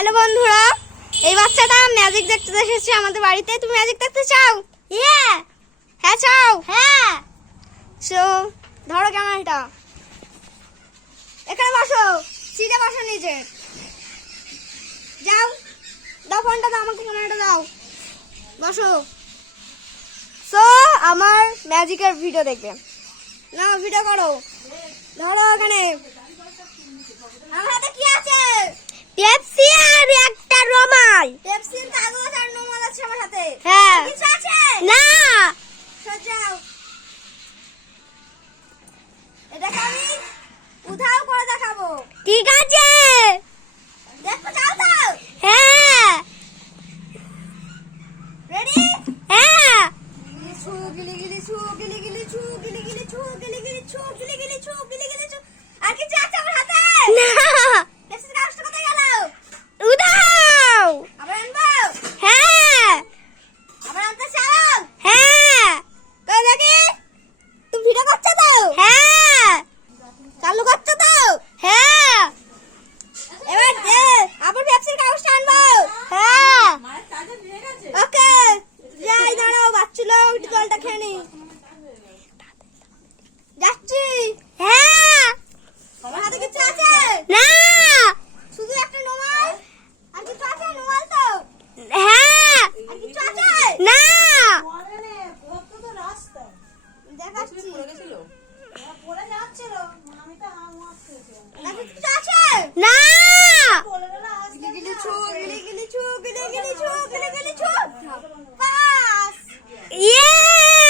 Hello বন্ধুরা, এই বাচ্চাটা ম্যাজিক দেখতে এসেছে আমাদের বাড়িতে। তুমি ম্যাজিক দেখতে চাও? হ্যাঁ চাও? হ্যাঁ। সো ধরো ক্যামেরাটা, এখানে বসো, সিটে বসো নিচে। যাও, দাও ফোনটা, দাও আমাকে, ক্যামেরাটা দাও, বসো। সো আমার ম্যাজিকের ভিডিও দেখবে না, ভিডিও করো। ধরো এখানে আমার হাতে কি আছে? পেপসি আর একটা রুমাল। পেপসির কাগজ আর রুমাল আছে আমার হাতে। হ্যাঁ। কিছু আছে? না। যাও, এটাকে আমি উধাও করে দেখাবো। ঠিক আছে, দেখো, যাও দাও। হ্যাঁ। রেডি? হ্যাঁ। ছু গিলি গিলি ছু গিলি গিলি ছু গিলি গিলি ছু গিলি গিলি ছু গিলি গিলি ছু গিলি গিলি ছু। আর কিছু আছে আমার হাতে? না। পেপসির কাগজটা কোথায় গেল? উধাও। আবার আনবো? হ্যাঁ। আবার আনতে চাও? হ্যাঁ। কই দেখি, তুমি ভিডিও করছো তো? হ্যাঁ। চালু করছো তো? হ্যাঁ। এবার দে, আবার পেপসির কাগজটা আনবো? হ্যাঁ। ওকে, যাই, দাঁড়াও, বাচ্চুলো একটু জলটা খেয়ে নি। যাচ্ছি। হ্যাঁ। আমার হাতে কিছু আছে? না। শুধু একটা রুমাল। আর কিছু আছে? রুমাল তো? হ্যাঁ। আর কিছু আছে? না। দেখাচ্ছি। কিছু আছে? না। গিলি গিলি ছু গিলি গিলি ছু গিলি গিলি ছু গিলি গিলি ছু। পাস। ইয়ে।